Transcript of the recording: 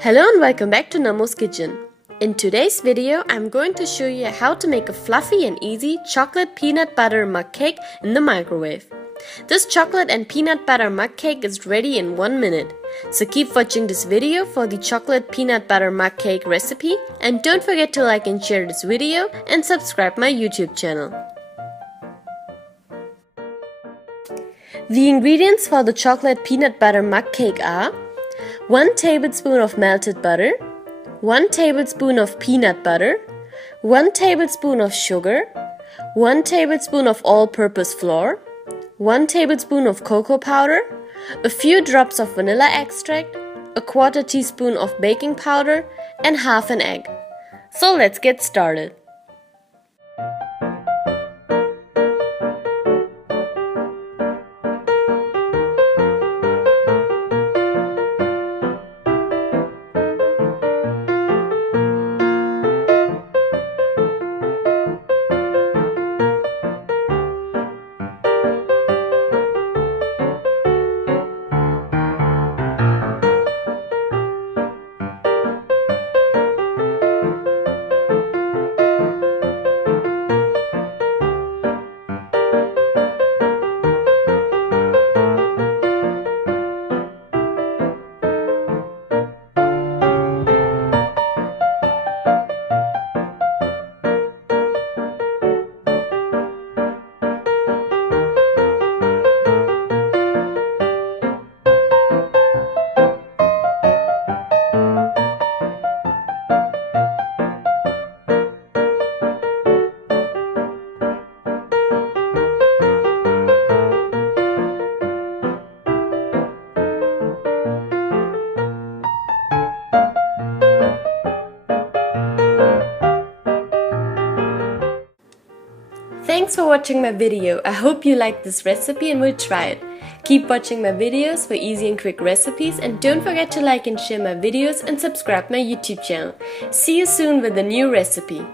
Hello and welcome back to Namo's Kitchen. In today's video, I'm going to show you how to make a fluffy and easy chocolate peanut butter mug cake in the microwave. This chocolate and peanut butter mug cake is ready in 1 minute. So keep watching this video for the chocolate peanut butter mug cake recipe, and don't forget to like and share this video and subscribe my YouTube channel. The ingredients for the chocolate peanut butter mug cake are 1 tablespoon of melted butter, 1 tablespoon of peanut butter, 1 tablespoon of sugar, 1 tablespoon of all-purpose flour, 1 tablespoon of cocoa powder, a few drops of vanilla extract, a quarter teaspoon of baking powder, and half an egg. So let's get started. Thanks for watching my video. I hope you liked this recipe and will try it. Keep watching my videos for easy and quick recipes, and don't forget to like and share my videos and subscribe my YouTube channel. See you soon with a new recipe.